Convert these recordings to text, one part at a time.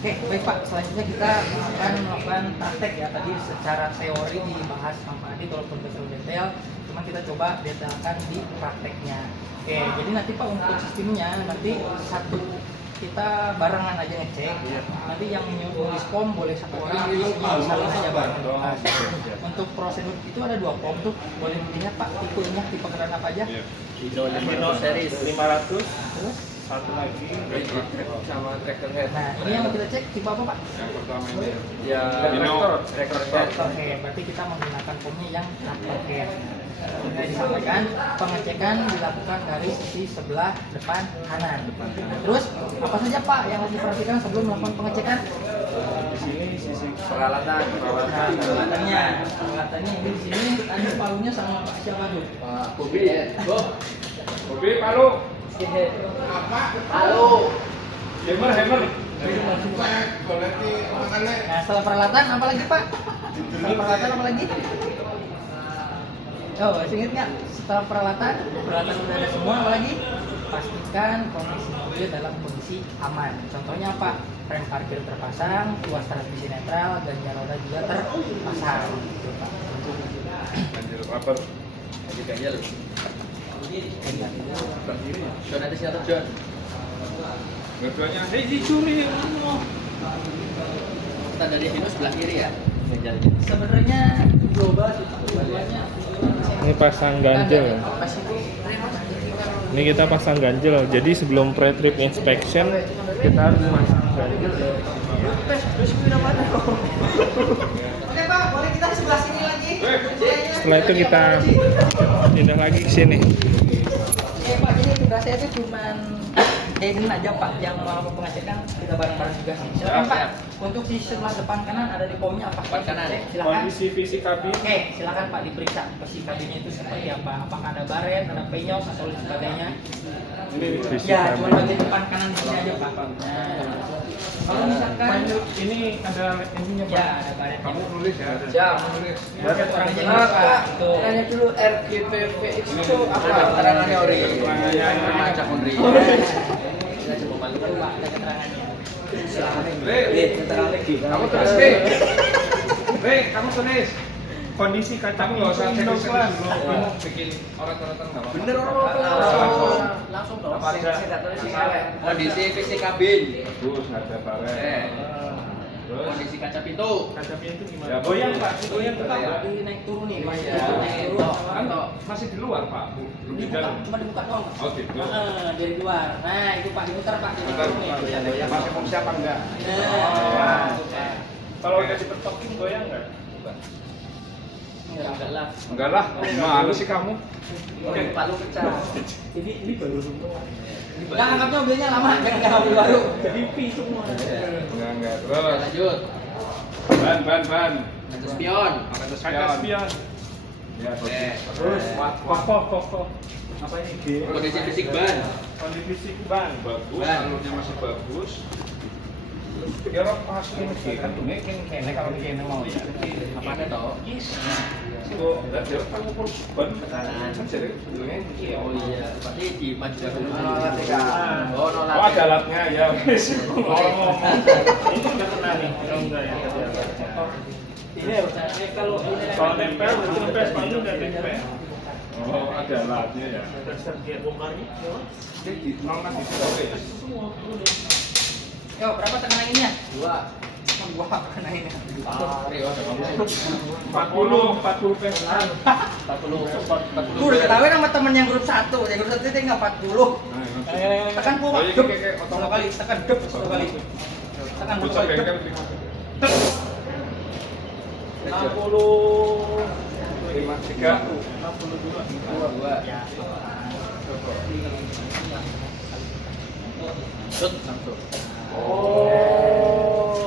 Oke, baik Pak. Selanjutnya kita akan melakukan praktek ya. Tadi secara teori dibahas sama Adi walaupun betul detail, cuma kita coba detailkan di prakteknya. Oke, jadi nanti Pak untuk sistemnya nanti satu kita barengan aja ngecek. Nanti yang nulis form boleh satu orang, isinya salah aja bareng. Untuk prosedur itu ada 2 form tuh, boleh dilihat Pak tipenya, tipe kendaraan apa aja? Hino series 500. Terus Satu lagi sama tractor head. nah, ini yang mau kita cek tipe apa Pak? Yang pertama ini ya tractor head. Oke, berarti kita menggunakan formnya yang tractor head. Sudah disampaikan, pengecekan dilakukan dari sisi sebelah depan kanan. Terus apa saja Pak yang harus diperhatikan sebelum melakukan pengecekan? Di sini sisi peralatannya Ini di sini. Tadi palunya sama Pak siapa tuh? Pak Bobi. Bobi palu. Palu. Hammer. Nah, setelah peralatan apa lagi Pak? Setelah peralatan apa lagi? Oh, masih ingat nggak? Setelah peralatan sudah ada semua, apa lagi? Pastikan kondisi mobil dalam kondisi aman. Contohnya apa? Rem parkir terpasang, tuas transmisi netral, ganjal roda juga terpasang. Gitu, Pak. Ganjil rubber. Lagi ganjil. John ada siapa John? Dua-duanya, dicuri. Kita dari Hino sebelah kiri ya? Ganjalnya. Sebenarnya global sih, dua-duanya. Ini pasang ganjil. Ini kita pasang ganjil. Jadi sebelum pre-trip inspection kita harus pasang ganjil. Oke Pak, boleh kita di sebelah sini lagi? Setelah itu kita pindah lagi ke sini. Oke Pak, jadi tugas saya itu cuman Aiden aja Pak yang melakukan pengecekan, kita bareng-bareng juga sih. Silakan Pak. Untuk di sebelah depan kanan ada di formnya apa? Depan kanan. Silakan. Kondisi fisik kabin. Oke, silakan Pak diperiksa fisik kabinnya itu seperti apa? Apakah ada baret, ada penyos atau lain sebagainya? Ini fisik Ya, kabin. cuma bagian depan kanan di sini aja Pak. Nah, kalau misalkan Ini ada ininya ya ada baret. Kamu nulis ya? Siap, menulis. Baret Pak. Tuh. Nanya dulu RGPP itu apa? Keterangannya Ori. Macam Ori. Kita coba balik Pak, ada keterangannya. Kamu tulis deh. Kamu tulis. kondisi kaca Kamu nggak usah Windows cek lah. bikin orang-orang nggak apa-apa. Bener orang langsung dong. Paling kondisi fisik kabin. Bagus, ada baret. Terus Kondisi kaca pintu. kaca pintu Ya, gimana? Goyang Pak, goyang Pak, tetap. di naik turun nih Pak. Iya. Naik turun. Kan masih di luar Pak. Belum di Dibuka, dalam. cuma dibuka doang. Oh gitu. Dari luar. Nah, itu Pak diputar Pak. Bentar, masih fungsi apa enggak? Nah, itu, Pak. Kalau udah dipetokin goyang nggak? Enggak lah. Enggak lah. Mana sih kamu? Oke, palu pecah. Ini baru semua. Enggak anggapnya mobilnya lama, jangan mobil baru. Jadi P semua. Enggak. Oke, Terus. lanjut. Ban. Kaca spion. Kaca Kaca spion. Ya, Oke. Terus kokoh. Apa ini? G. Kondisi fisik ban. Kondisi fisik ban. bagus, Ban. alurnya masih bagus. Ya orang masukin ke kan tuh kene kalau kene mau ya. Apa ada toh? Kok enggak jauh kamu pun ban Ke kanan. kan jadi sebelumnya Oh iya, berarti di maju dulu. Oh, Oh, oh ada alatnya ya. Wis. Orang ngomong. Ini udah kena nih. Kalau enggak ya. Ini harusnya kalau ini Kalau nempel, itu nempel sepatu udah nempel. Oh, ada alatnya ya. Dasar dia bongkarnya. Jadi normal di situ ya. Yo, berapa teganannya? 2. Gua teganannya. Ada kamu. 40 pesan. 40. Lu udah ketahuan sama temen yang grup 1. Yang grup 1 itu tinggal 40. Tekan gua, Pak. Dep. Satu kali, tekan dep satu kali. Tekan satu kali. Dep. 60. 53. 2. Ya. Shoot satu. Oh.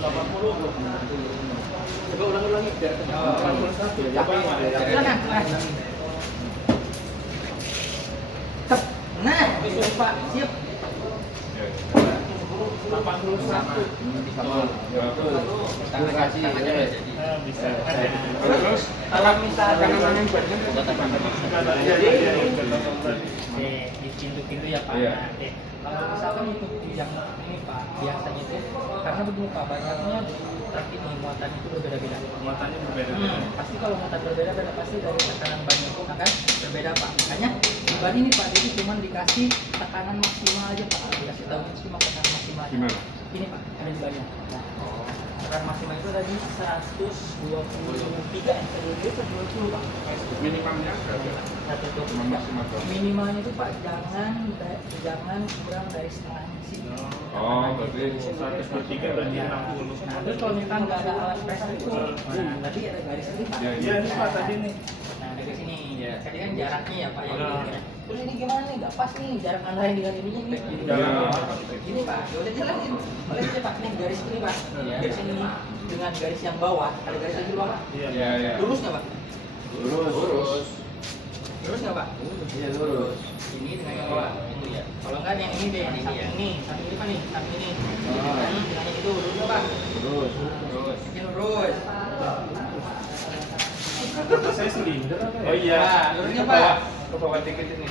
80. Coba ulangi biar Oh. 81. Silakan. Tep. Nah, itu Pak. Siap. 81. Tangan kasih tangannya udah jadi. Bisa. Terus Kalau misalkan Buat apa? di pintu-pintu ya Pak. Iya. Nah, oke. Kalau misalkan untuk yang ini Pak, biasanya itu karena begini Pak, banyaknya truk ini muatan itu berbeda-beda. Muatannya berbeda. Pasti kalau muatan berbeda-beda pasti dari tekanan bannya pun akan berbeda Pak. Makanya di ban ini Pak, jadi cuma dikasih tekanan maksimal aja Pak. Dikasih tahu itu cuma tekanan maksimal. Gimana? Ini Pak, ada di bannya. Nah, tekanan maksimal itu tadi 123 itu 120 Pak. Minimalnya berapa? 120. Cuma maksimal berapa? Minimalnya itu Pak jangan kurang dari setengah sini. Oh, berarti 123 berarti 60. Nah, terus kalau misalkan nggak ada alat pressure itu, nah tadi ada garis ini Pak. Ya, Iya, ini Pak tadi nih. Nah, ada garis ini. Iya. Tadi kan jaraknya ya Pak. Ya, Nah. terus ini gimana nih? Nggak pas nih jarak antara yang dengan ininya nih. Jalan. Ini Pak, ya udah jelasin. Boleh aja Pak, ini garis ini Pak. Iya. Garis ini dengan garis yang bawah, ada garis yang di bawah. Iya. Iya, iya. Lurus nggak Pak? Lurus. Lurus nggak Pak? Iya lurus. Ini dengan yang bawah. Ini ya. Kalau enggak yang ini deh, yang Ini samping ya. ini, samping ini Pak nih, samping ini. Oh. Dengan yang itu lurus nggak Pak? Lurus. Ini lurus. Saya silinder apa ya? Oh iya. Nah, lurusnya Ke Pak. bawah, ke bawah dikit ini.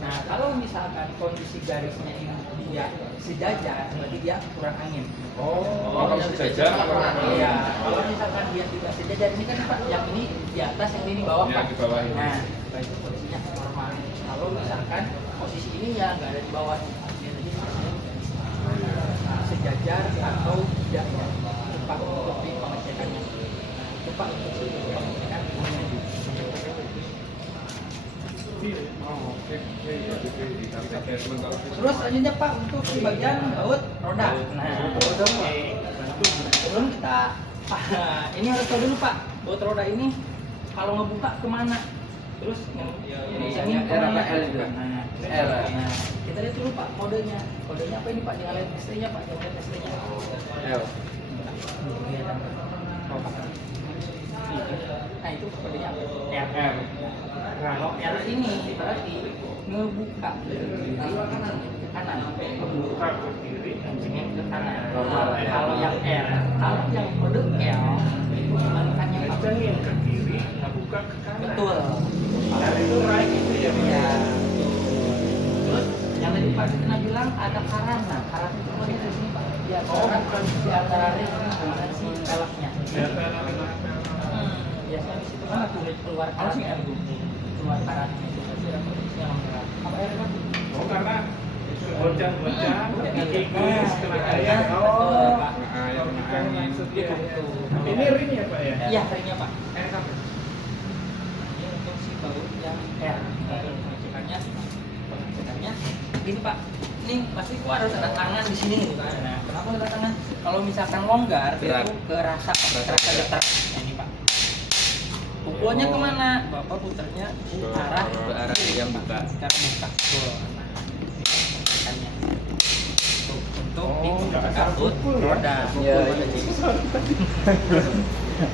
Nah, kalau misalkan kondisi garisnya ini dia sejajar, berarti dia kurang angin. Oh, kalau sejajar kurang angin. Iya, kalau misalkan dia tidak sejajar, ini kan Pak, yang ini di atas, yang ini di bawah Ya, Pak. di bawah ini. Nah, itu posisinya normal. Kalau misalkan posisi ini ya nggak ada di bawah, dia tadi sejajar atau tidak, itu Pak untuk di pengecekannya. Nah, itu Pak untuk pengecekan ini. Oh, oke. Oke, sebentar. Terus selanjutnya Pak untuk di bagian baut roda. Nah, sebelum kita ini harus tahu dulu Pak, baut roda ini kalau ngebuka kemana? Terus Ini R apa L itu? Nah, L. nah, kita lihat dulu Pak kodenya. Kodenya apa ini Pak? Jangan lihat ST-nya Pak, jangan lihat ST-nya. L. Nah itu kodenya apa? R. Kalau R ini berarti ngebuka ke kiri, ke kanan. Buka ke kiri. Kencingnya ke kanan. Normal. Kalau yang R, kalau yang kode L itu kebalikannya Pak. Kencengin ke kiri, buka ke kanan. Betul. Dan itu right itu ya. Ya. Terus yang tadi Pak Dina bilang ada karan. Nah, karan itu kalau di sini Pak. Dia karan di antara ring dengan si peleknya. Biasanya di situ kan tuh keluar karan R itu. Keluar karannya itu pasti ada posisinya longgar. Apa R Pak? Oh karena goncang-goncang, kikis, kena air. Betul, Oh, Pak. Kena air, kena Bukan angin. maksudnya. Betul. Ini ring ya Pak ya? Iya, ringnya Pak. R apa? Ini untuk si baut yang R. Pengecekannya gini Pak. Ini pasti kok harus ada tangan di sini gitu kan. Nah, kenapa ada tangan? Kalau misalkan longgar, dia Gerak. tuh kerasa getar. Nah, ini Pak. Pukulannya kemana? Bapak putarnya ke arah Ke arah yang buka. Sekarang buka. Tuh. Nah, pengecekannya. Untuk di nggak asal baut pukul ya? roda. Iya.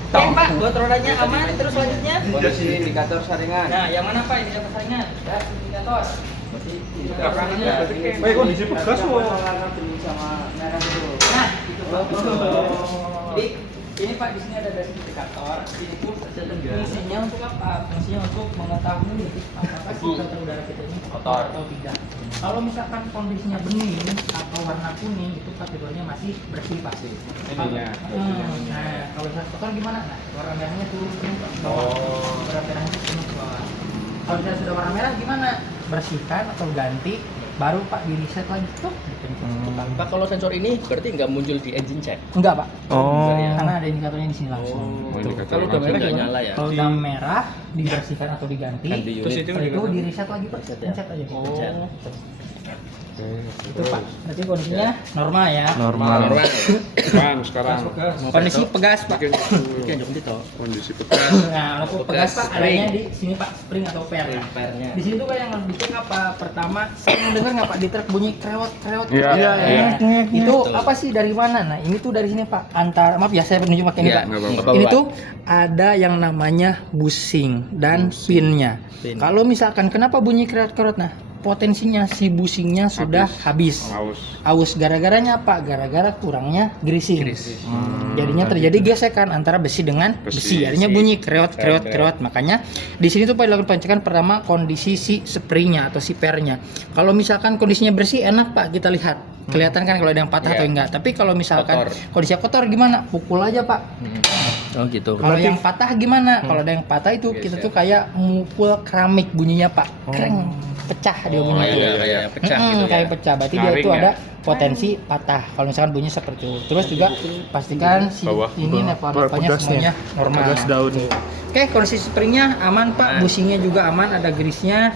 Oke Pak, baut rodanya aman. Terus selanjutnya. Kondisi indikator saringan. Nah, yang mana Pak indikator saringan? Ya, indikator. Buka kanan ya, berarti kayak- Baik, kondisi pegas loh. Nah, itu Pak. Jadi ini Pak di sini ada garis indikator. Ini pun fungsinya untuk apa? Fungsinya untuk mengetahui apakah filter udara kita ini kotor atau tidak. Kalau misalkan kondisinya bening atau warna kuning itu kategorinya masih bersih Pak. Ininya. Nah, kalau misalnya kotor gimana? Nah, warna merahnya turun ke bawah. Oh. Warna merahnya turun ke bawah. Kalau misalnya sudah warna merah gimana? Bersihkan atau ganti, baru Pak di reset lagi tuh. Pak kalau sensor ini berarti nggak muncul di engine check. Enggak Pak, Oh. karena ada indikatornya di sini langsung. Oh, indikator Kalau udah merah langsung. nggak nyala ya? Kalau udah merah dibersihkan atau diganti, Ganti unit. Terus itu setelah itu indikator. di reset lagi Pak, Reset ya? pencet aja. Pencet. Itu Pak, berarti kondisinya normal ya. Normal. Kan sekarang Kondisi pegas Pak. Oke, jom itu. kondisi pegas. Nah, lampu pegas Pak adanya di sini Pak, spring atau per. Pernya. Di situ Pak yang harus dicek apa? Pertama, saya dengar nggak Pak di truk bunyi krewot. Iya, iya. Itu Betul. apa sih dari mana? Nah, ini tuh dari sini Pak. Antara maaf ya saya penunjuk pakai ini Iya, Pak. nggak apa-apa. Ini tuh ada yang namanya bushing dan pinnya. Pin. Kalau misalkan kenapa bunyi krewot-krewot? Nah, potensinya si bushingnya sudah habis. Aus gara-garanya apa? Gara-gara kurangnya greasing. Jadinya terjadi gesekan antara besi dengan besi. Jadinya bunyi kreot. Makanya di sini tuh Pak dilakukan pengecekan pertama kondisi si springnya atau si pernya. Kalau misalkan kondisinya bersih enak Pak kita lihat. Kelihatan kan kalau ada yang patah atau enggak. Tapi kalau misalkan kondisinya kotor gimana? Pukul aja Pak. Oh gitu. Kalau yang patah gimana? Kalau ada yang patah itu kita tuh kayak mukul keramik bunyinya Pak. Kreng, pecah dia bunyinya. Kayak pecah gitu ya. Kayak pecah. Berarti dia itu ada potensi patah. Kalau misalkan bunyinya seperti itu. Terus juga pastikan si ini nepal-nepalnya semuanya normal. Gas daun. Oke, kondisi springnya aman Pak. Bushingnya juga aman, ada grease-nya.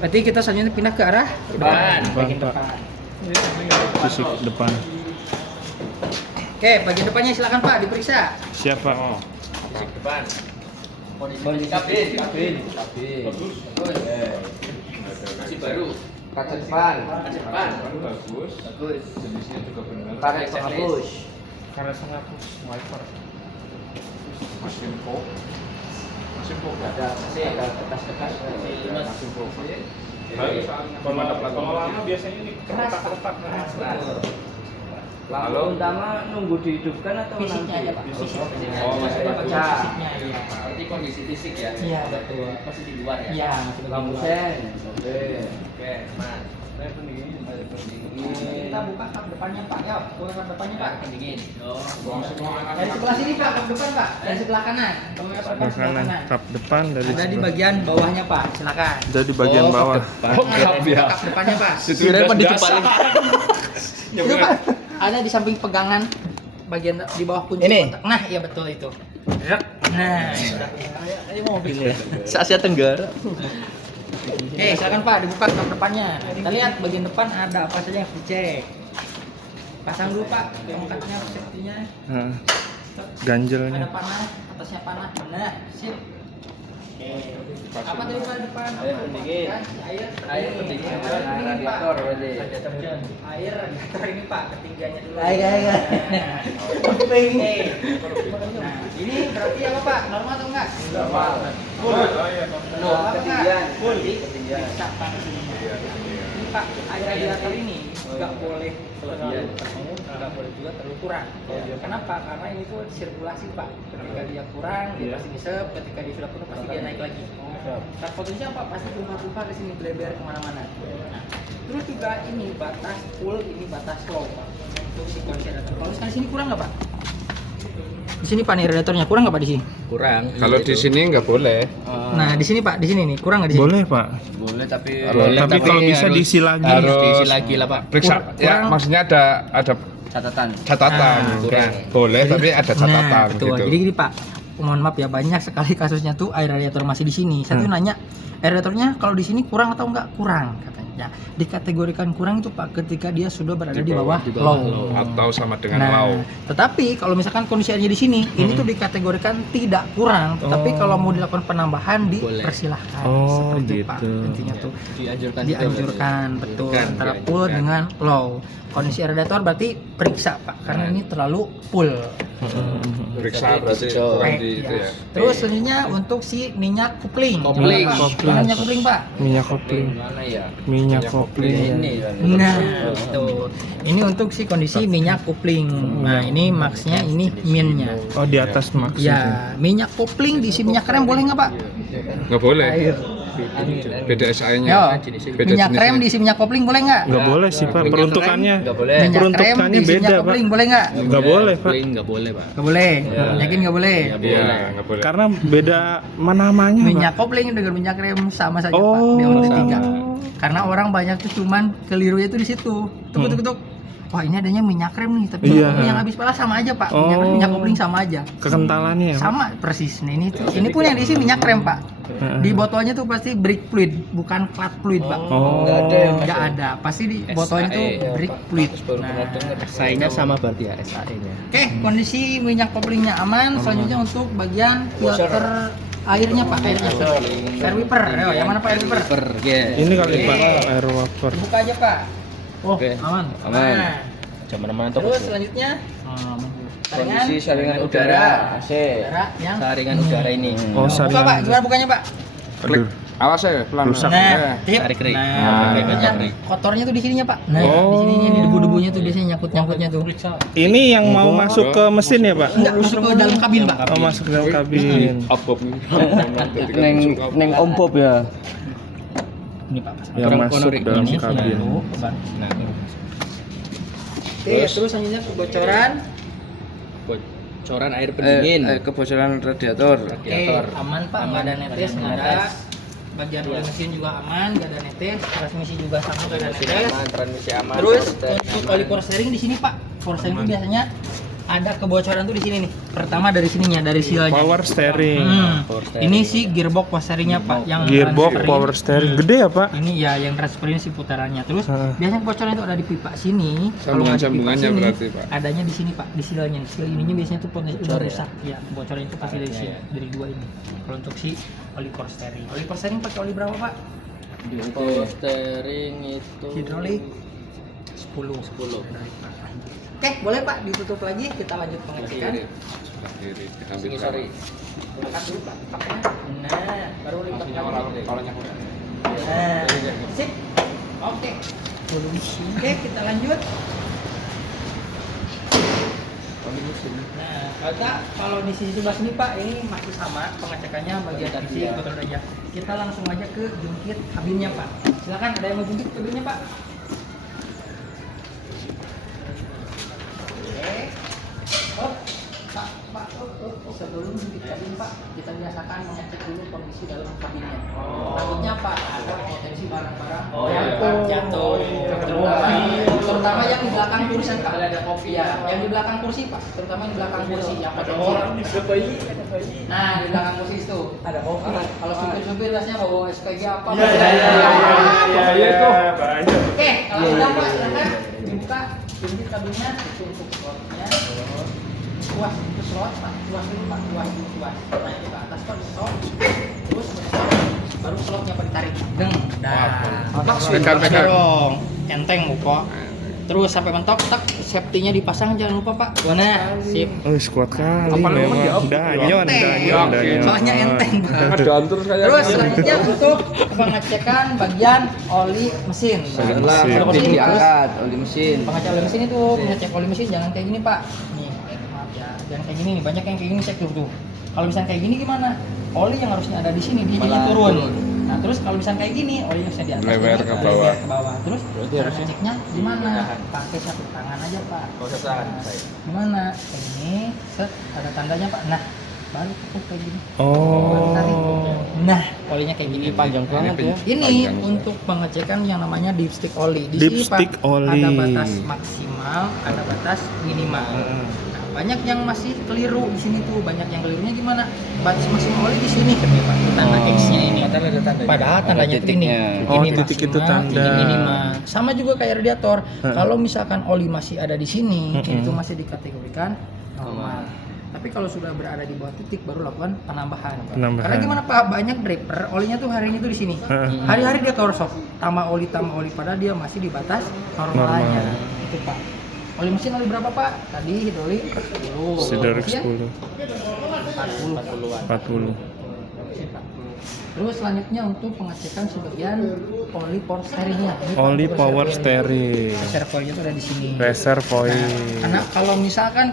Berarti kita selanjutnya pindah ke arah depan. Bagian depan. Sisi depan. Oke, bagian depannya silakan Pak diperiksa. Siapa? Sisi depan. Kondisi kabin. Masih baru. Kaca depan. Bagus. Jenisnya juga benar. Karet penghapus. Karet penghapus wiper. Mesin pop Ada kertas-kertas. mesin pop. Baik, kalau lama biasanya ini retak-retak. Lampu utama nunggu dihidupkan atau Fisiknya nanti? aja Pak. Fisiknya. Oh, masih Ada pecah. fisiknya ya. Berarti kondisi fisik ya. Iya, betul. Masih di luar ya. Iya, masih Lampu betul. sen. Oke. Oke, Mas. Kita buka kap depannya Pak. Ya, buka kap depannya Pak. Pendingin. Oh. Dari sebelah sini Pak, kap depan Pak. Dari sebelah kanan. Sebelah kanan. Kap depan dari Ada di sebelah. bagian bawahnya Pak. Silakan. Ada di bagian bawah. Buka kap depannya Pak. Kirain pendingin paling. Itu Pak. Ada di samping pegangan bagian di bawah kunci Ini? kontak. Nah, iya betul itu. Nah, ini mobil ya. Se-Asia Tenggara. Oke, silakan Pak dibuka kap depannya. Kita lihat bagian depan ada apa saja yang harus dicek. Pasang dulu Pak tongkatnya, safety-nya. Nah, Ada ganjelnya. panah, atasnya panah. Nah, sip. Oke. Apa tadi Pak di depan? Air pendingin. Air pendingin. Air pendingin, Pak. Radiator berarti. Air radiator ini Pak, ketinggiannya dulu. Air. Oke. Nah, ini berarti apa Pak? Normal atau enggak? Normal. Normal atau Ketinggian. enggak? Jadi, Ketinggian. bisa panas ini. Ini Pak, air radiator ini nggak boleh terlalu penuh, nggak boleh juga terlalu kurang. Kenapa? Karena ini tuh sirkulasi Pak. Ketika dia kurang, dia pasti ngisep. Ketika dia sudah penuh, pasti dia naik lagi. Nah, potensinya apa? Pasti tumpah-tumpah ke sini, bleber kemana-mana. Nah, terus juga ini batas full, ini batas low Pak. Untuk si kondisi radiator. Kalau misalkan di sini kurang nggak Pak? Di sini Pak nih radiatornya kurang nggak Pak di sini? Kurang. Kalau di sini nggak boleh. Nah, di sini Pak, di sini nih kurang nggak di sini? Boleh, Pak. Boleh tapi Tapi kalau bisa diisi lagi. harus diisi lagi lah Pak. Periksa. Ya, Kurang. maksudnya ada Catatan. catatan. Nah, kurang. Boleh, tapi ada catatan Nah, betul. gitu. Jadi gini Pak, mohon maaf ya banyak sekali kasusnya tuh air radiator masih di sini. Saya tuh nanya air radiatornya kalau di sini kurang atau enggak? Kurang katanya. Dikategorikan kurang itu Pak ketika dia sudah berada di bawah low. Atau sama dengan Nah, low. tetapi kalau misalkan kondisi airnya di sini, ini tuh dikategorikan tidak kurang. Tetapi kalau mau dilakukan penambahan dipersilahkan. Oh, Seperti itu Pak. gitu. Intinya tuh Dianjurkan. betul Dianjurkan, antara full dengan low. Kondisi radiator berarti periksa Pak karena ini terlalu full. Periksa berarti kurang di itu Ya. ya. Terus selanjutnya untuk si minyak kopling. Kopling. Gimana, Pak? Kopling. Mana minyak kopling Pak? Minyak kopling. Mana ya? Minyak kopling. Ini. Nah, itu. Ini untuk si kondisi minyak kopling. Nah, ini maksnya ini minnya. Oh, di atas maksudnya. Ya, minyak kopling diisi minyak krem boleh nggak Pak? Nggak boleh. Beda SAE-nya. Yo, Beda minyak krem jenisnya. diisi minyak kopling boleh nggak? Nggak boleh sih, Pak. Peruntukannya. Nggak boleh. Minyak krem Peruntukannya diisi beda, minyak Pak. kopling boleh nggak? Nggak boleh, Pak. Nggak boleh Pak. Nggak boleh. Yakin nggak boleh? Iya, nggak boleh. Karena beda namanya, Minyak Pak. kopling dengan minyak krem sama saja Pak. Oh, Dia udah tiga. sama. Karena orang banyak tuh cuman kelirunya tuh di situ. Tuk. Wah ini adanya minyak krem nih, tapi Iya. yang habis palas sama aja Pak. Minyak krem, Oh. minyak kopling sama aja. Kekentalannya ya, Pak? Sama persis. Nah ini pun yang diisi minyak krem Pak. Heeh. Di botolnya tuh pasti brick fluid, bukan clat fluid Pak. Oh. Nggak ada yang Nggak ada. Pasti di botolnya tuh brick fluid. Nah, SAE-nya sama berarti ya SAE-nya. Oke, kondisi minyak koplingnya aman. Selanjutnya untuk bagian filter airnya Pak, airnya. Air wiper. Ayo, yang mana Pak air wiper? Ini kali, Pak, air vapor. Buka aja Pak. Oh, Oke. aman. Aman. Nah, Jangan mana-mana tuh. terus selanjutnya Kondisi saringan udara AC. udara yang Saringan udara ini. Oh, buka Pak, gimana bukanya Pak? Aduh. Awas ya, pelan. Rusak. Nah, tip. Tarik, Rik. Nah, berikutnya kotornya tuh di sininya Pak. Nah, di sininya nih debu-debunya tuh biasanya nyangkut-nyangkutnya tuh. Ini yang mau masuk ke mesin ya, Pak? Enggak masuk ke dalam kabin Pak. Oh, masuk ke dalam kabin. Neng Om Bob ya. Ini Pak. Yang masuk dalam Ini kabin. dulu, baru. Nah, oke, terus selanjutnya kebocoran. Bocoran air pendingin. Kebocoran radiator. Oke, aman Pak, nggak ada netes, nggak ada. Bagian oli mesin juga aman, nggak ada netes. Transmisi juga sama, nggak ada netes. Transmisi aman. Terus untuk oli power steering di sini Pak. Power steering itu biasanya ada kebocoran tuh di sini nih. Pertama dari sininya, dari silanya. Power steering. Power steering. Ini si gearbox power steeringnya Pak, yang Gearbox transferin. power steering. Gede ya, Pak? Ini ya yang transferin si putarannya. Terus Heeh. biasanya kebocoran itu ada di pipa sini. Kalau nggak di pipa Sambungan-sambungannya sini, berarti, Pak. adanya di sini Pak, di silanya. Sil ininya biasanya tuh potensi udah Bocor ya? rusak. Ya, kebocoran itu pasti dari sini, dari dua ini. Kalau untuk si oli power steering. Oli power steering pakai oli berapa Pak? Power steering itu Hidrolik 10. Oke, boleh Pak ditutup lagi, kita lanjut pengecekan. sorry. Angkat dulu Pak, paknya. Nah, baru lipat lagi. Nah, sip. Oke. Oke, kita lanjut. Nah, kalau di sisi sebelah sini Pak, ini masih sama pengecekannya bagian fisik betul aja. Kita langsung aja ke jungkit kabinnya Pak. Silakan, ada yang mau jungkit kabinnya Pak? Oke. Oh, Pak, sebelum jungkit kabin Pak, kita biasakan mengecek dulu kondisi dalam kabinnya. Takutnya Pak, ada potensi barang-barang yang jatuh, terutama yang di belakang kursi Pak. Ada kopi ya, yang di belakang kursi Pak, terutama yang di belakang kursi yang potensi. Nah, di belakang kursi itu ada kopi. Kalau supir-supir biasanya bawa SPG apa? Oke, kalau sudah Pak, silakan dibuka jungkit kabinnya itu untuk slotnya. Tuas itu slot Pak, tuas dulu Pak, tuas. Nah, itu ke atas Pak, stop. Terus baru slotnya Pak ditarik. Deng. Pegang dong. Enteng Muko. Terus sampai mentok, tak safety-nya dipasang jangan lupa Pak. Nah, sip. Oh, kuat kali memang. Danyon. Soalnya enteng Pak. terus kayak Terus selanjutnya untuk pengecekan bagian oli mesin. Setelah Mesin. mesin diangkat, oli mesin. Pengecek oli mesin itu pengecek oli mesin jangan kayak gini Pak. Nih, maaf ya, jangan kayak gini nih. Banyak yang kayak gini cek dulu tuh. Kalau misalnya kayak gini gimana? Oli yang harusnya ada di sini dia jadi Malah turun. turun. Nah, terus kalau misalnya kayak gini, oli yang di atas Lewer ini, ke lewer bawah. ke bawah. Terus cara ngeceknya gimana? Pakai satu tangan aja Pak. Gimana? Kayak gini, set ada tandanya Pak. Nah, baru tutup kayak gini. Oh. Nah, olinya kayak gini Panjang banget ya. ini untuk pengecekan yang namanya dipstick oli. Di sini Dipstick Pak oli. ada batas maksimal, ada batas minimal. Nah, banyak yang masih keliru di sini tuh. Banyak yang kelirunya gimana? Batas maksimal oli di sini kan ya Pak. Tanda X-nya ini. Padahal tandanya itu ini. titiknya. Oh, Ini titik itu maksimal, tanda. Ini minimal. Sama juga kayak radiator. Heeh. Kalau misalkan oli masih ada di sini, Mm-mm. itu masih dikategorikan normal. Tapi kalau sudah berada di bawah titik baru lakukan penambahan. Penambahan. Karena gimana Pak? Banyak draper olinya tuh harinya tuh di sini. Heeh. Hari-hari dia keluar sok. Tambah oli padahal dia masih di batas normalnya. Normal. Itu Pak. Oli mesin oli berapa Pak? Tadi hidrolik 10. Hidrolik Mesin 10. 40. Terus selanjutnya untuk pengecekan sebagian oli power steeringnya. Ini, Pak, Oli untuk power reservoir. steering. Reservoirnya tuh ada di sini. Reservoir. Karena kalau misalkan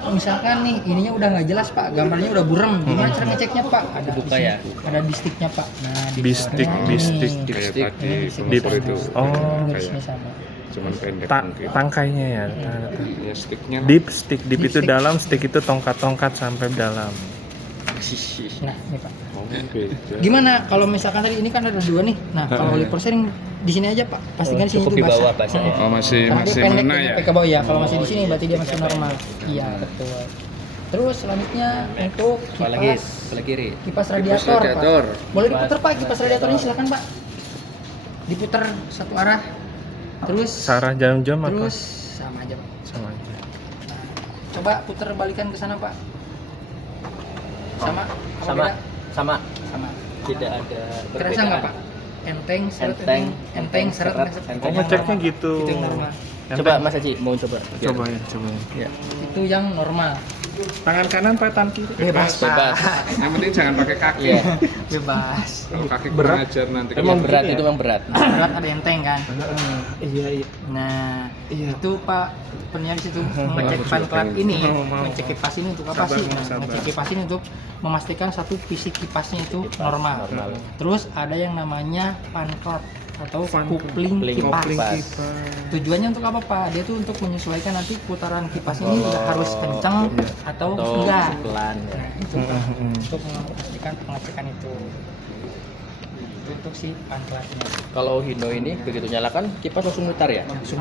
nih ininya udah nggak jelas Pak, gambarnya udah buram. Gimana cara ngeceknya Pak? Ada Dibuka di sini. ya? Ada di sticknya Pak. Nah, di Bistik, bawahnya bistik. ini. kayak Dipstick. tadi Dip. kompor itu Oh. Garisnya sama. cuman pendek mungkin. Tangkainya ya. Ya sticknya Dip stick, dip itu Dipstick. dalam, stick itu tongkat-tongkat sampai dalam. Nah, ini Pak. oh, beda. Gimana kalau misalkan tadi ini kan ada dua nih. Nah, kalau oli power steering di sini aja Pak. Pastikan di sini cukup tuh di bawah basah. basah ya. Oh masih Karena dia pendek mana dia ya? sampai ke bawah ya. Kalau masih di sini berarti dia masih normal. Iya, betul. Terus selanjutnya untuk Apalagi kipas kiri. kipas radiator, radiator. Pak. Boleh diputar Pak kipas radiatornya silakan Pak. Diputar satu arah. Terus Sarah jam-jam apa? terus sama aja Pak. Sama aja. Nah, coba putar balikan ke sana Pak. Sama? Sama. beda? Sama. Sama. Tidak ada Kerasa nggak Pak? Enteng, seret, Enteng, enteng, seret, seret, seret. enteng. Oh, ngeceknya gitu. Itu yang normal. Coba Mas Haji mau coba. Coba ya. Ya. Itu yang normal. Tangan kanan pakai tangan kiri. Bebas. Yang penting jangan pakai kaki. Iya. Bebas. Kalau kaki kurang ajar nanti. Emang berat ya? itu memang berat. Berat ada enteng kan. Iya. Nah, Iya. itu Pak penyiar di situ mengecek panklat ini, Mau. ngecek kipas ini untuk apa Sabar, sih? Mas, Nah, sabar. ngecek kipas ini untuk memastikan satu visi kipasnya itu normal. Terus ada yang namanya panklat atau kopling kipas. Kopling kipas. Tujuannya untuk apa Pak? Dia tuh untuk menyesuaikan nanti putaran kipas ini udah harus kencang atau enggak. pelan ya. Nah, itu Pak. Untuk memastikan pengecekan itu. Itu untuk si panklatnya. Kalau Hino ini begitu nyalakan kipas langsung mutar ya? Langsung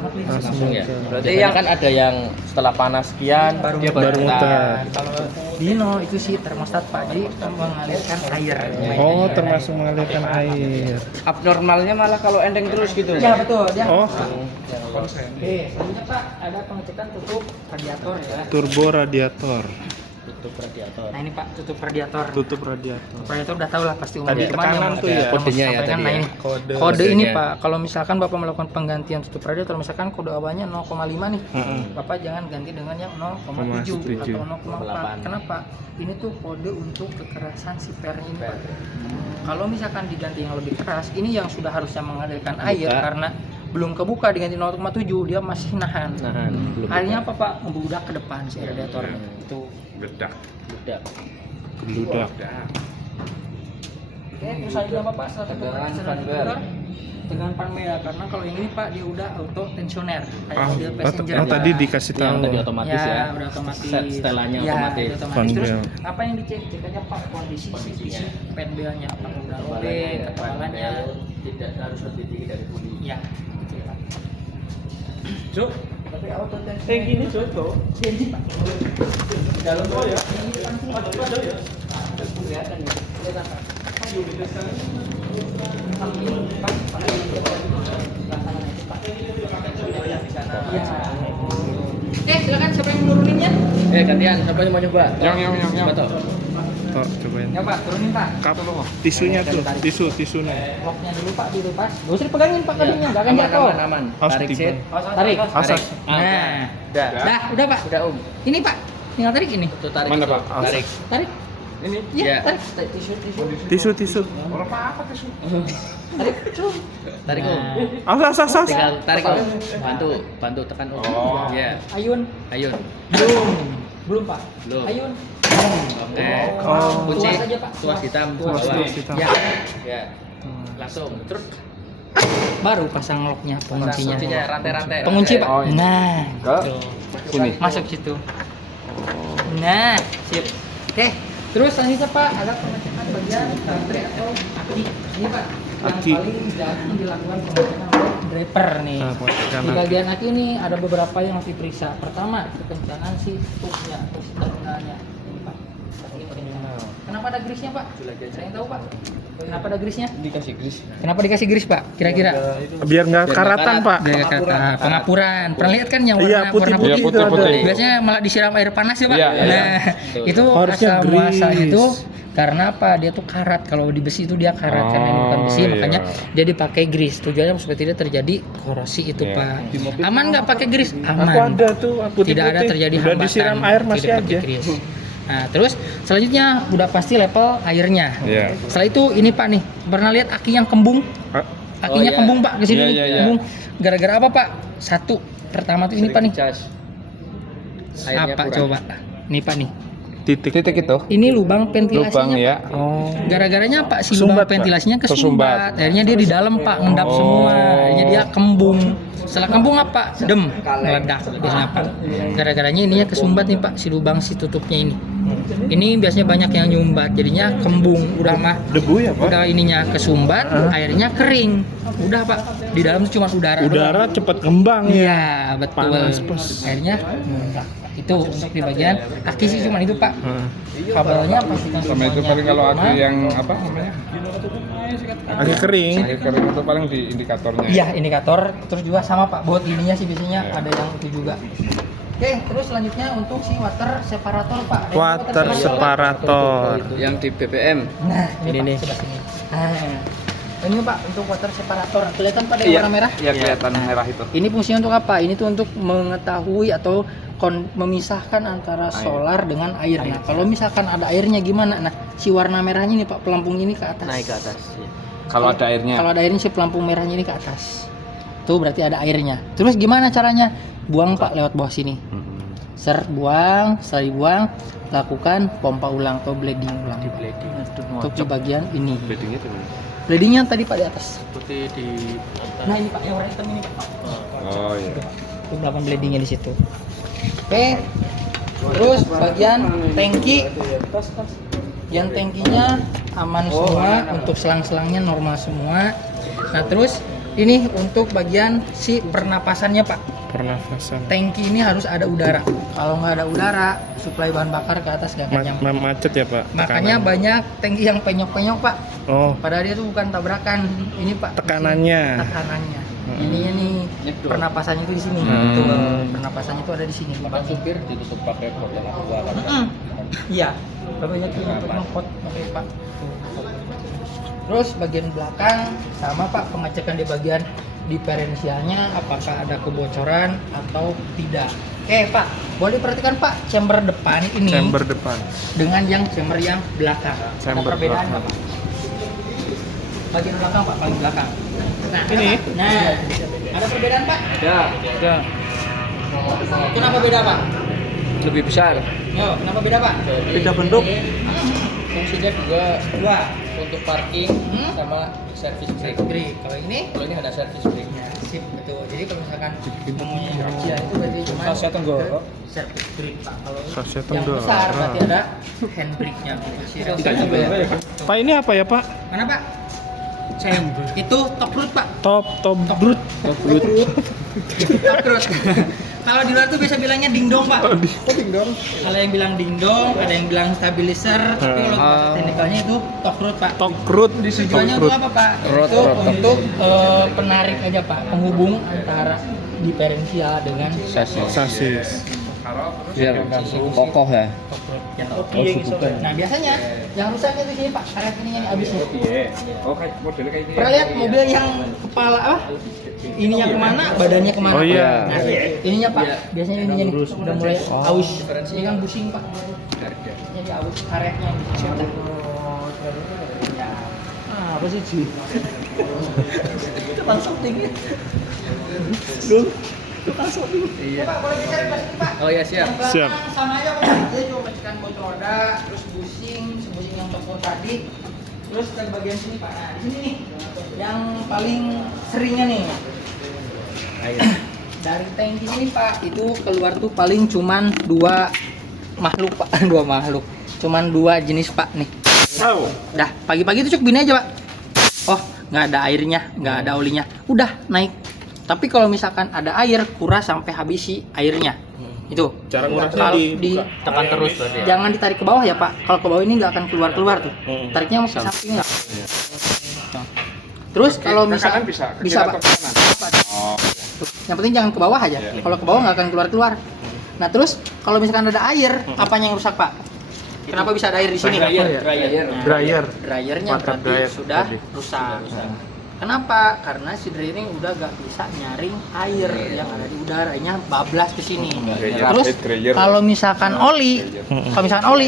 ya. Berarti Biasanya yang kan ada yang setelah panas sekian dia baru mutar. Kalau Dino itu sih termostat Pak, jadi mengalirkan air. Oh, termasuk mengalirkan air. Abnormalnya malah kalau endeng terus gitu. Ya betul. Dia. Oh, Oke, selanjutnya Pak ada pengecekan tutup radiator ya. turbo radiator. tutup radiator. Nah ini Pak tutup radiator. Tutup radiator. Radiator udah tahu lah pasti Tadi umumnya. tekanan tuh ya. Kodenya ya Sampaikan, tadi nah ya. ini Kode. kode ini Kodenya. Pak, kalau misalkan Bapak melakukan penggantian tutup radiator, misalkan kode awalnya 0,5 nih, Bapak jangan ganti dengan yang 0,7 atau 0,4. Kenapa? Ini tuh kode untuk kekerasan si pernya ini Pak. Kalau misalkan diganti yang lebih keras, ini yang sudah harusnya mengalirkan air karena belum kebuka diganti 0,7 dia masih nahan. Belum Akhirnya apa Pak? Membludak ke depan si radiator. Itu. Bedak. budak. Geludak. Oke, terus selanjutnya apa Pak? Setelah Tegangan tegangan panbel. tegangan panbel karena kalau yang ini Pak dia udah auto tensioner kayak Ah, mobil passenger. oh, tadi dikasih Yang tahu. tadi otomatis ya. Udah otomatis. Set setelannya Ya, otomatis. udah otomatis. Terus Panbel. apa yang dicek? Cek aja Pak kondisi Kondisinya. si panbelnya apa udah robek, ketebalannya. tidak harus lebih tinggi dari bodi. Ya, gitu ya Pak. Cuk, Tapi auto tensioner. gini Cuk, tuh. Bensin Pak. Dalam tuh ya. Kelihatan ya. Kelihatan Pak. Silakan siapa yang nuruninnya? Gantian, siapa yang mau nyoba? Yang. Coba toh. Toh, cobain. Ya Pak, turunin Pak. Kap tisunya tuh, tisunya. Locknya dulu Pak, dilepas. Gak usah dipegangin Pak kalinya, gak akan jatuh. Aman. Harus Tarik tiba. set. Tarik. Asas. Nah, Udah. udah Pak. Udah Ini Pak, tinggal tarik ini. Tuh tarik. Mana, tuh. Pak? Tarik. Tarik. Ini. Iya, Ya. tarik. Tisu. Orang apa tisu? Tarik. Tarik Om. Nah, Asas. Tinggal tarik Om. Bantu tekan Om. Oh. Ya. Ayun. Ayun. Belum Pak. Belum. Ayun. Oke. Oh. Kunci. Tuas aja, Pak. Tuas hitam. Tuas bawah. hitam. Ya. Ya. Langsung. Terus Baru pasang locknya, penguncinya. kuncinya rantai-rantai. Pengunci Pak. Oh, ini. Nah, Ke gitu. sini. Masuk situ. Nah, sip. Oke. Terus selanjutnya Pak ada pengecekan bagian baterai atau aki. Ini Pak yang Aki. paling jarang dilakukan pengecekan oleh driver nih. Nah, pengecekan Di aki. bagian aki ini ada beberapa yang harus diperiksa. Pertama, kekencangan si tubnya atau si terminalnya. Ini Pak. Ini kekencangan. Kenapa ada grisnya Pak? Ada yang tahu Pak? Kenapa ada grisnya? Dikasih gris. Kenapa dikasih gris Pak? Kira-kira? Biar nggak karatan, Pak. Pengapuran. Pernah lihat kan yang Iya, warna putih-putih Iya, itu putih-putih. ada. Biasanya malah disiram air panas ya Pak. Iya, iya. Nah, itu Harusnya asal gris. muasal itu karena apa? Dia tuh karat. Kalau di besi itu dia karat karena ini bukan besi, Oh, makanya iya. dia dipakai gris. Tujuannya supaya tidak terjadi korosi itu Iya. Pak. Aman nggak pakai gris? Aman. Aku ada tuh putih-putih. Tidak ada terjadi Udah hambatan. disiram air masih tidak pakai aja. gris. Nah, terus selanjutnya udah pasti level airnya. Iya. Setelah itu ini Pak nih, pernah lihat aki yang kembung? Ah, Akinya iya. kembung Pak ke sini Iya, nih, iya, iya. kembung. Gara-gara apa Pak? Satu, pertama tuh ini Pak nih. Apa coba? Nih Pak nih. titik itu. Ini lubang ventilasinya. Lubang ya. Oh. Gara-garanya Pak si Kesumbat, lubang ventilasinya Kesumbat. kesumbat. Akhirnya dia di dalam Pak ngendap semua. Akhirnya dia kembung. Setelah kembung apa? Dem, meledak biasanya Pak. Gara-garanya ininya kesumbat nih Pak si lubang si tutupnya ini. Ini biasanya banyak yang nyumbat, jadinya kembung. Udah mah Debu ya, Pak? udah ininya kesumbat, airnya kering. Udah Pak, di dalam tuh cuma udara. Udara cepat kembang ya. Iya, betul. Panas, pas. Akhirnya meledak. Itu untuk di bagian aki sih cuma itu Pak. Heeh. Kabelnya pastikan Sama itu semuanya paling kalau ada aman. yang apa namanya? Agak kering. Sakit kering itu paling di indikatornya. Iya, indikator terus juga sama Pak. Buat ininya sih biasanya Iya. ada yang itu juga. Oke, terus selanjutnya untuk si water separator Pak. Ada yang Water separator. Yang di BBM. Nah, ini Ini Pak, nih. sebelah sini. Nah, Ini Pak untuk water separator. Kelihatan pada Iya. warna merah? Iya kelihatan merah itu. Ini fungsinya untuk apa? Ini tuh untuk mengetahui atau memisahkan antara solar dengan air. Nah, kalau misalkan ada airnya gimana? Nah, si warna merahnya nih Pak, pelampung ini ke atas. Naik ke atas. Ya. Kalau ada airnya. Kalau ada airnya si pelampung merahnya ini ke atas. Tuh berarti ada airnya. Terus gimana caranya? Buang Pak lewat bawah sini. Ser, buang, setelah dibuang, lakukan pompa ulang atau bleeding ulang. Di bleeding. Untuk di bagian ini. Bleedingnya tuh. Bleedingnya tadi Pak di atas. Seperti di Nah ini Pak, yang warna hitam ini Pak. Oh iya. Itu melakukan bleedingnya di situ. Oke. Terus bagian tangki. Yang tangkinya aman semua, untuk selang-selangnya normal semua. Nah terus ini untuk bagian si pernapasannya Pak. Pernafasan. Tangki ini harus ada udara. Kalau nggak ada udara, suplai bahan bakar ke atas nggak akan nyampe. Macet ya Pak. Makanya tekanannya. banyak tangki yang penyok-penyok Pak. Oh, Padahal dia tuh bukan tabrakan. Ini Pak. tekanannya. Tekanannya. Ininya nih pernapasannya itu di sini. Hmm. Tuh, pernapasannya itu ada di sini. Bahkan supir ditutup pakai hotel aqua kan. Iya. Banyak tuh untuk ngepot pakai Pak. Tuh. Terus bagian belakang sama Pak, pengecekan di bagian diferensialnya apakah ada kebocoran atau tidak. Pak, boleh perhatikan Pak, chamber depan ini Chamber depan. dengan yang chamber yang belakang. Chamber Ada perbedaan belakang. nggak, Pak? Bagian belakang Pak, paling belakang. Nah, Ini? Nah, ada perbedaan Pak? Ya, ya. Kenapa beda Pak? Lebih besar. Yo, kenapa beda Pak? Beda bentuk. Fungsinya juga Dua. untuk parking sama service brake. Break. Kalau ini? Kalau ini ada service brake. Ya, sip betul. Jadi kalau misalkan mempunyai yang kecil itu berarti cuma Sasnya tenggorok. service brake Pak. Kalau Sasnya yang tenggorok. besar berarti ada hand brake-nya. Pak ini apa ya Pak? Mana Pak? Itu top root Pak. Top brut. Top root. Kalau di luar tuh biasa bilangnya dingdong Pak. Dingdong. Kalau yang bilang dingdong, ada yang bilang stabilizer, tapi kalau bahasa teknikalnya itu top root Pak. Top root. Tujuannya untuk apa Pak? Itu untuk penarik aja Pak, penghubung antara diferensial dengan Sasis. Biar kokoh ya. top root. Nah biasanya yang rusaknya di sini Pak, karet ininya nih abisnya. Iya. Oh kayak modelnya kayak gini. Pernah lihat mobil yang kepala apa? Ininya kemana, badannya kemana? Oh, iya. Nah, ininya Pak, biasanya ininya nih udah mulai aus. Ini kan busing Pak. Jadi aus karetnya di sini. Ya. Apa sih Ci? Tukang shopping. Tukang shopping. Iya. Pak, boleh geser ke sini Pak. Oh ya siap. Yang belakang Siap. sama aja Pak. Dia cuma matikan bot roda, terus busing yang toko tadi. Terus ke bagian sini Pak. Nah, di sini nih yang paling seringnya nih. Dari tangki ini Pak, itu keluar tuh paling cuman dua makhluk Pak, dua makhluk. Cuman dua jenis Pak nih. Dah, pagi-pagi itu cukup gini aja Pak. Oh, nggak ada airnya, nggak ada olinya. Udah naik. Tapi kalau misalkan ada air, kuras sampai habis si airnya. Itu. Cara ngurasnya Kalau dibuka. Tekan terus berarti ya. Jangan ditarik ke bawah ya Pak. Kalau ke bawah ini nggak akan keluar tuh. Tariknya mau ke samping nggak? Terus kalau misalkan bisa Pak. Oh. Tuh, yang penting jangan ke bawah aja. Kalau ke bawah nggak akan keluar. Nah terus kalau misalkan ada air, apanya yang rusak Pak? Kenapa bisa ada air di sini? Dryer. Dryernya Water berarti dryer sudah tadi. rusak. Kenapa? Karena si dryer ini udah gak bisa nyaring air yang ada di udaranya, bablas ke sini. Terus kalau misalkan oli,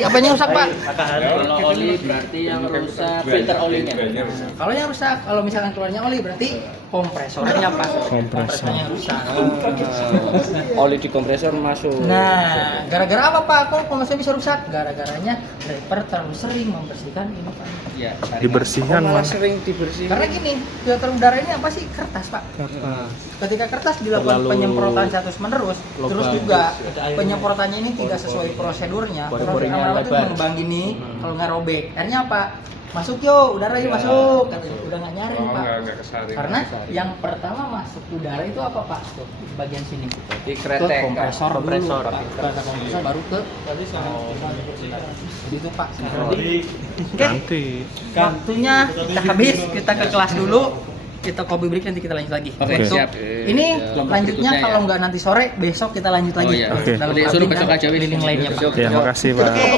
apanya yang rusak Pak? Kalau oli berarti yang rusak filter olinya. Kalau yang rusak, kalau misalkan keluarnya oli berarti kompresornya Pak. Kompresornya rusak. Oli di kompresor masuk. Nah, gara-gara apa Pak? Kok kompresornya bisa rusak? Gara-garanya driver terlalu sering membersihkan ini Pak. Iya. Dibersihkan Malah Mas. sering dibersihin. Karena gini, filter udara ini apa sih? Kertas Pak. Ketika kertas dilakukan penyemprotan terus menerus, terus juga penyemprotannya ini tidak sesuai prosedurnya, terus lama-lama itu mengembang gini, kalau nggak robek. Akhirnya apa? Masuk yo, udara yuk masuk. Katanya udah nggak nyaring Pak. Enggak kesaring. Karena yang pertama masuk udara itu apa Pak? Tuh, di bagian sini. Di Ke kretek. kompresor dulu, Pak. Ke kompresor baru ke jadi itu Pak. Oke. Nanti. Waktunya kita habis, kita ke kelas dulu. Kita kopi break nanti kita lanjut lagi. Oke, Untuk siap. ini lanjutnya berikutnya kalau ya. nggak nanti sore, besok kita lanjut lagi. iya. Oke. Dalam Suruh pabrik besok dan aja, wis. keliling lainnya Pak. Ya, makasih Pak. Oke.